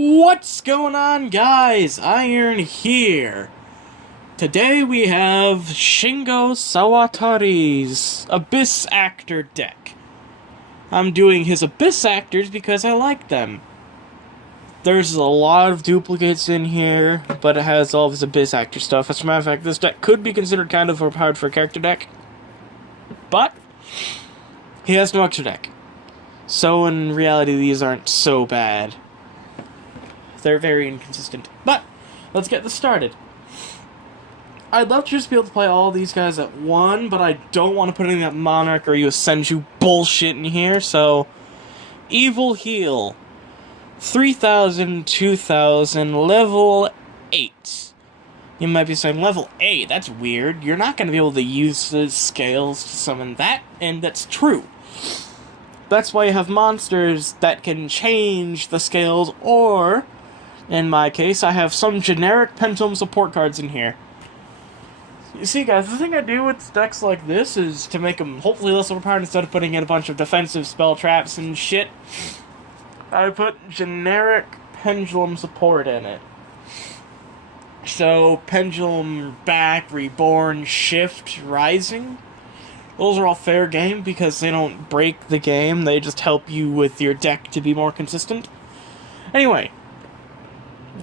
What's going on, guys? Iron here. Today we have Shingo Sawatari's Abyss Actor deck. I'm doing his Abyss Actors because I like them. There's a lot of duplicates in here, but it has all of his Abyss Actor stuff. As a matter of fact, this deck could be considered kind of overpowered for a character deck, but he has no extra deck. So in reality, these aren't so bad. They're very inconsistent. But let's get this started. I'd love to just be able to play all these guys at one, but I don't want to put any of that Monarch or Senju bullshit in here, so Evil Heal. 3,000, 2,000, level 8. You might be saying, level 8? That's weird. You're not going to be able to use the scales to summon that, and that's true. That's why you have monsters that can change the scales, or in my case, I have some generic Pendulum support cards in here. You see, guys, the thing I do with decks like this is to make them hopefully less overpowered instead of putting in a bunch of defensive spell traps and shit. I put generic Pendulum support in it. So, Pendulum Back, Reborn, Shift, Rising. Those are all fair game because they don't break the game, they just help you with your deck to be more consistent. Anyway.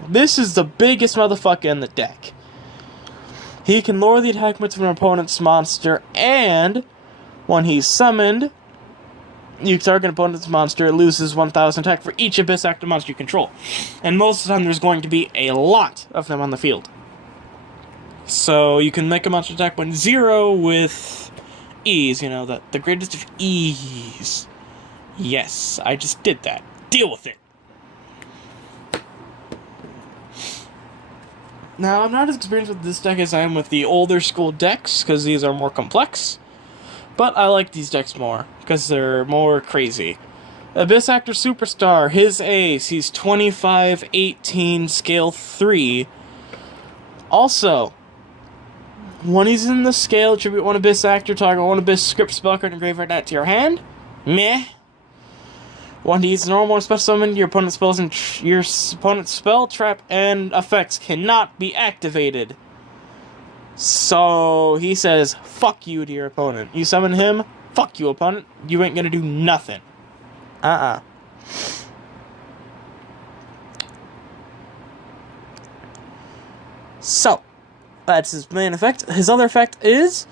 This is the biggest motherfucker in the deck. He can lower the attack limits of an opponent's monster, and when he's summoned, you target an opponent's monster, it loses 1,000 attack for each Abyss Actor monster you control. And most of the time, there's going to be a lot of them on the field. So you can make a monster attack 1-0 with ease, you know, the greatest of ease. Yes, I just did that. Deal with it. Now, I'm not as experienced with this deck as I am with the older school decks, because these are more complex. But I like these decks more, because they're more crazy. Abyss Actor Superstar, his ace, he's 25, 18, scale 3. Also, when he's in the scale, tribute one Abyss Actor, target one Abyss script spell card and graveyard that to your hand. Meh. When he's normal or special summoned, your opponent's spells and your opponent's spell, trap, and effects cannot be activated. So he says, fuck you to your opponent. You summon him, fuck you, opponent. You ain't gonna do nothing. So, that's his main effect. His other effect is,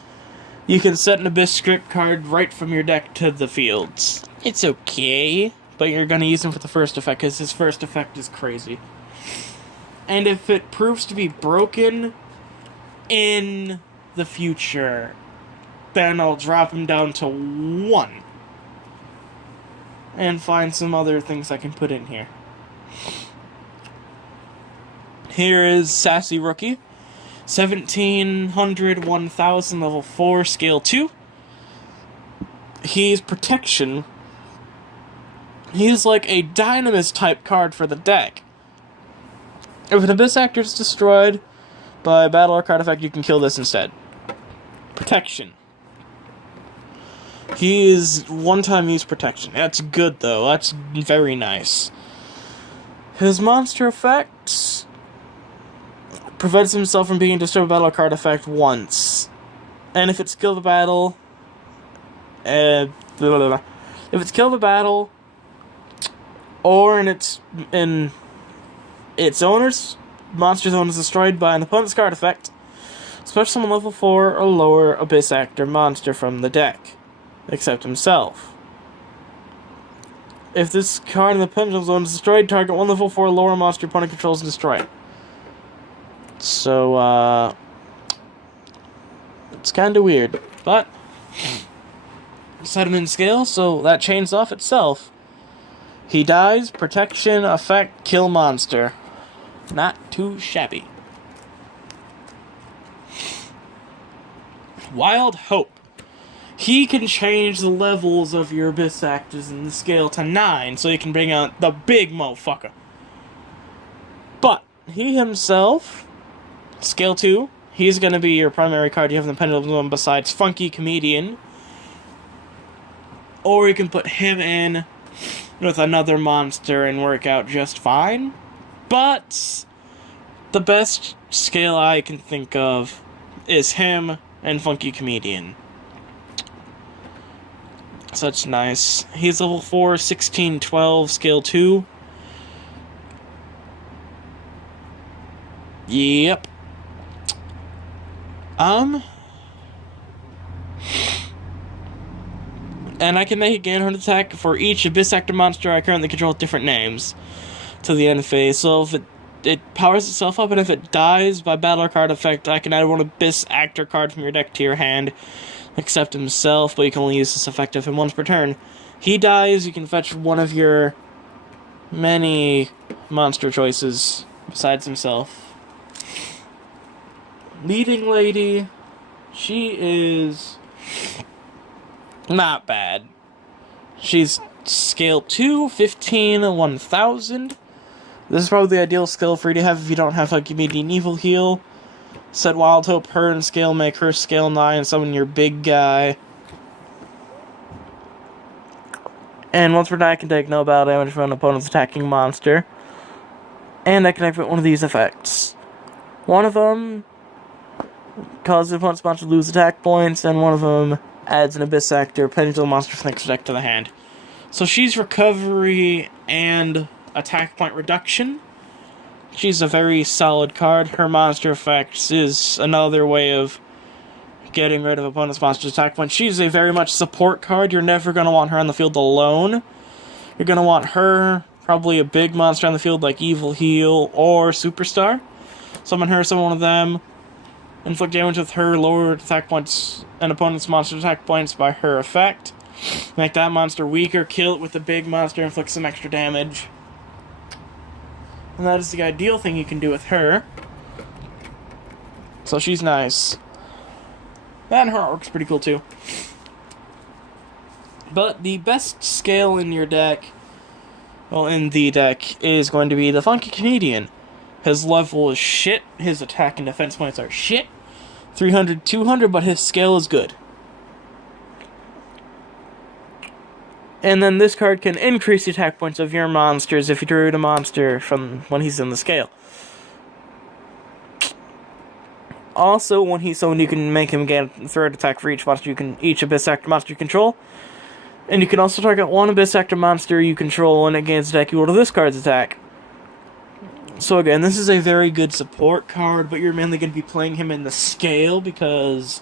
you can set an Abyss script card right from your deck to the fields. It's okay, but you're going to use him for the first effect, because his first effect is crazy. And if it proves to be broken in the future, then I'll drop him down to 1. And find some other things I can put in here. Here is Sassy Rookie. 1,700, 1,000, level 4, scale 2. He's Protection. He's like a Dynamis type card for the deck. If an Abyss Actor is destroyed by a battle or card effect, you can kill this instead. Protection. He is one-time use Protection. That's good, though. That's very nice. His monster effects prevents himself from being destroyed by battle or card effect once. And if it's kill the battle... If it's kill the battle... or in its owner's monster's owner is destroyed by an opponent's card effect, special summon level 4 or lower Abyss Actor monster from the deck, except himself. If this card in the Pendulum Zone is destroyed, target one level 4 or lower monster your opponent controls and destroy it. So, it's kinda weird, but set him in scale, so that chains off itself. He dies, protection, effect, kill monster. Not too shabby. Wild Hope. He can change the levels of your Abyss Actors in the scale to 9, so you can bring out the big motherfucker. But, he himself, scale 2, he's gonna be your primary card you have in the Pendulum Zone besides Funky Comedian. Or you can put him in with another monster and work out just fine. But the best scale I can think of is him and Funky Comedian. So that's nice. He's level 4, 16, 12, scale 2. Yep. And I can make a gain 100 attack for each Abyss Actor monster I currently control with different names to the end phase. So if it powers itself up, and if it dies by battle or card effect, I can add one Abyss Actor card from your deck to your hand, except himself, but you can only use this effect of him once per turn. He dies, you can fetch one of your many monster choices besides himself. Leading Lady, she is not bad. She's scale 2, 15, 1000. This is probably the ideal skill for you to have if you don't have like immediate evil heal. Set Wild Hope her and scale, make her scale 9, summon your big guy. And once per turn I can take no battle damage from an opponent's attacking monster. And I can activate one of these effects. One of them causes the opponent's monster to lose attack points, and one of them adds an Abyss Actor Pendulum monster from the deck to the hand. So she's recovery and attack point reduction. She's a very solid card. Her monster effects is another way of getting rid of opponent's monster's attack points. She's a very much support card. You're never going to want her on the field alone. You're going to want her, probably a big monster on the field like Evil Heal or Superstar. Summon her, summon one of them. Inflict damage with her, lower attack points and opponent's monster attack points by her effect. Make that monster weaker, kill it with the big monster, inflict some extra damage. And that is the ideal thing you can do with her. So she's nice. And her artwork's pretty cool too. But the best scale in your deck, well, in the deck, is going to be the Funky Comedian. His level is shit, his attack and defense points are shit. 300, 200, but his scale is good. And then this card can increase the attack points of your monsters if you drew a monster from when he's in the scale. Also, when he's summoned, you can make him gain a third attack for each monster each Abyss Actor monster you control. And you can also target one Abyss Actor monster you control and it gains attack equal to this card's attack. So again, this is a very good support card, but you're mainly going to be playing him in the scale because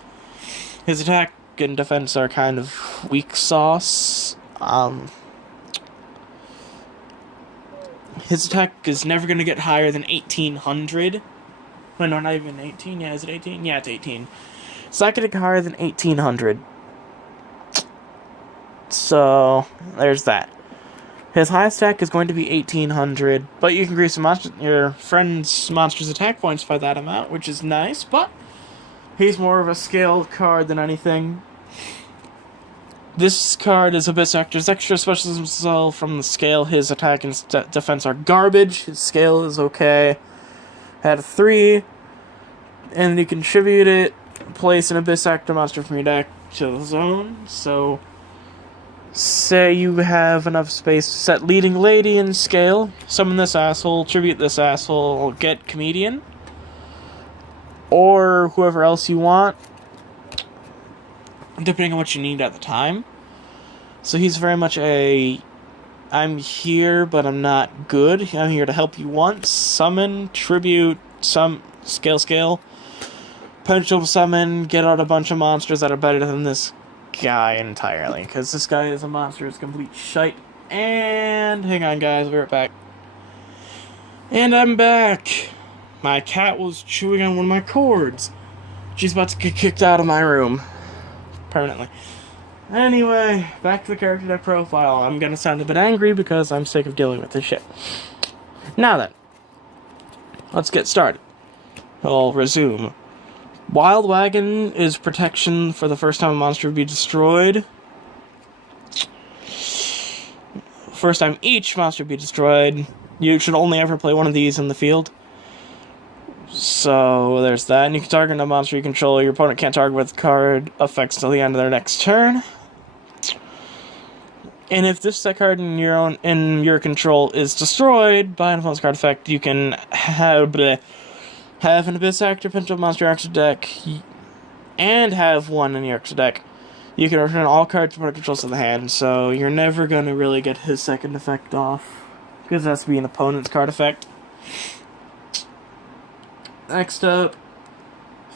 his attack and defense are kind of weak sauce. His attack is never going to get higher than 1800. Wait, no, not even 18. Yeah, is it 18? Yeah, it's 18. It's not going to get higher than 1800. So, there's that. His highest attack is going to be 1800, but you can increase your friend's monster's attack points by that amount, which is nice, but he's more of a scaled card than anything. This card is Abyss Actor's extra specialism cell from the scale. His attack and defense are garbage. His scale is okay. At 3, and you contribute it, place an Abyss Actor monster from your deck to the zone. So, say you have enough space to set Leading Lady in scale, summon this asshole, tribute this asshole, get Comedian, or whoever else you want, depending on what you need at the time. So he's very much I'm here, but I'm not good. I'm here to help you once. Summon, tribute, scale, pendulum summon, get out a bunch of monsters that are better than this guy entirely. Because this guy is a monster, it's complete shite. And, hang on guys, I'll be right back. And I'm back. My cat was chewing on one of my cords. She's about to get kicked out of my room. Permanently. Anyway, back to the character deck profile. I'm gonna sound a bit angry because I'm sick of dealing with this shit. Now then, let's get started. I'll resume. Wild Wagon is protection for the first time a monster would be destroyed. First time each monster would be destroyed. You should only ever play one of these in the field. So, there's that. And you can target a monster you control. Your opponent can't target with card effects till the end of their next turn. And if this set card in your control is destroyed by an opponent's card effect, you can have an Abyss Actor Pendulum monster extra deck, and have one in your extra deck. You can return all cards opponent controls to the hand, so you're never going to really get his second effect off, because it has to be an opponent's card effect. Next up,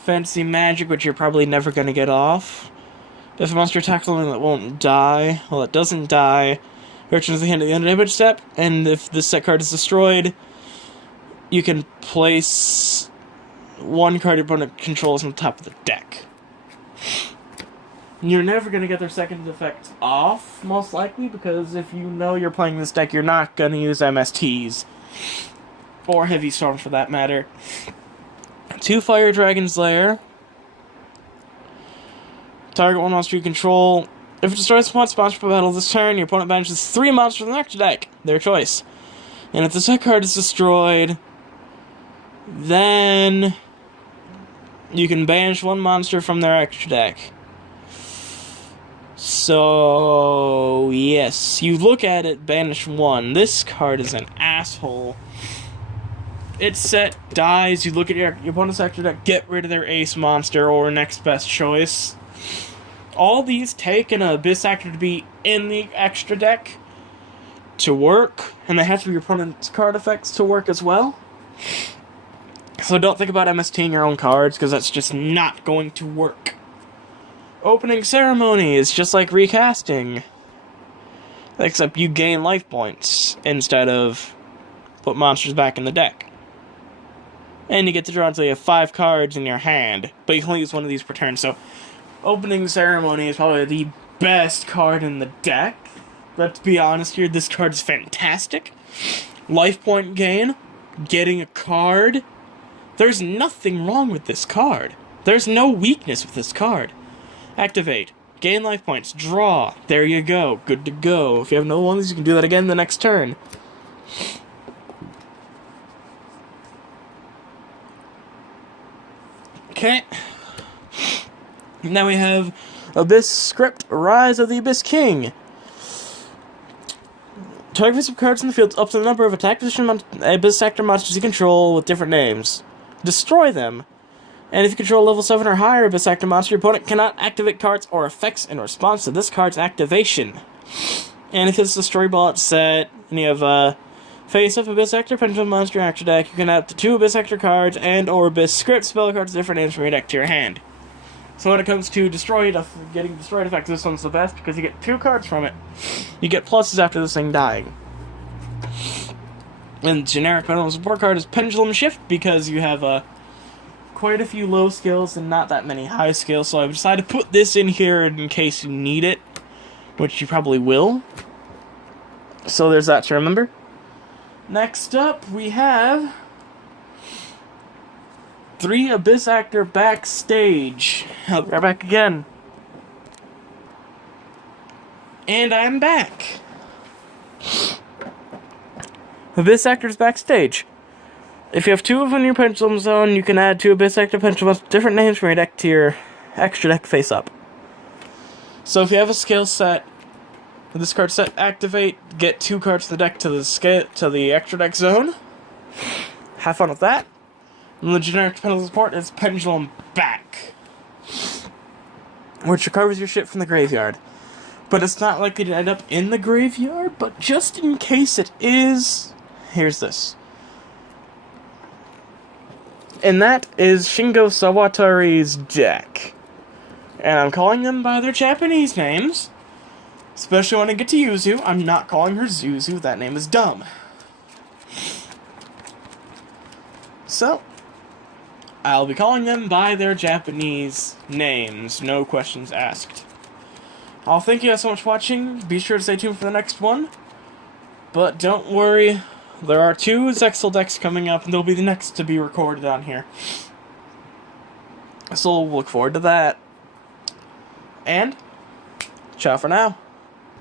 Fantasy Magic, which you're probably never going to get off. If a monster attacks something that won't die, well, it doesn't die, it returns the hand at the end of the damage step, and if this set card is destroyed, you can place one card your opponent controls on top of the deck. You're never going to get their second effect off, most likely, because if you know you're playing this deck, you're not going to use MSTs. Or Heavy Storms, for that matter. 2 Fire Dragon's Lair. Target one monster you control. If it destroys one monster per battle this turn, your opponent banishes 3 monsters from the extra deck. Their choice. And if the set card is destroyed, then you can banish 1 monster from their extra deck. So, yes. You look at it, banish 1. This card is an asshole. Its set dies, you look at your opponent's extra deck, get rid of their ace monster or next best choice. All these take an Abyss Actor to be in the extra deck to work, and they have to be your opponent's card effects to work as well. So don't think about MSTing your own cards, because that's just not going to work. Opening Ceremony is just like recasting, except you gain life points instead of put monsters back in the deck. And you get to draw until you have 5 cards in your hand, but you can only use one of these per turn, so Opening Ceremony is probably the best card in the deck. Let's be honest here, this card is fantastic. Life point gain, getting a card. There's nothing wrong with this card. There's no weakness with this card. Activate, gain life points, draw. There you go, good to go. If you have no ones, you can do that again the next turn. Okay. Now we have Abyss Script, Rise of the Abyss King. Target some cards in the field up to the number of attack position Abyss Actor monsters you control with different names. Destroy them. And if you control level 7 or higher Abyss Actor monster, your opponent cannot activate cards or effects in response to this card's activation. And if it's the story bullet set, and you have face up Abyss Actor Pendulum monster extra deck, you can add up to 2 Abyss Actor cards and or Abyss Script spell cards with different names from your deck to your hand. So when it comes to getting destroyed effects, this one's the best because you get 2 cards from it. You get pluses after this thing dying. And generic pendulum support card is Pendulum Shift because you have quite a few low skills and not that many high skills, so I've decided to put this in here in case you need it, which you probably will. So there's that to remember. Next up, we have 3 Abyss Actor Backstage. I'll be right back again. And I'm back. Abyss Actors Backstage. If you have 2 of them in your Pendulum Zone, you can add 2 Abyss Actor Pendulums with different names from your deck to your extra deck face up. So if you have a skill set, this card set, activate, get 2 cards to the deck to the extra deck zone. Have fun with that. And the generic pendulum support is Pendulum Back, which recovers your shit from the graveyard. But it's not likely to end up in the graveyard, but just in case it is, here's this. And that is Shingo Sawatari's deck. And I'm calling them by their Japanese names. Especially when I get to Yuzu, I'm not calling her Zuzu, that name is dumb. So, I'll be calling them by their Japanese names, no questions asked. I'll thank you guys so much for watching, be sure to stay tuned for the next one. But don't worry, there are 2 Zexal decks coming up, and they'll be the next to be recorded on here. So we'll look forward to that. And, ciao for now.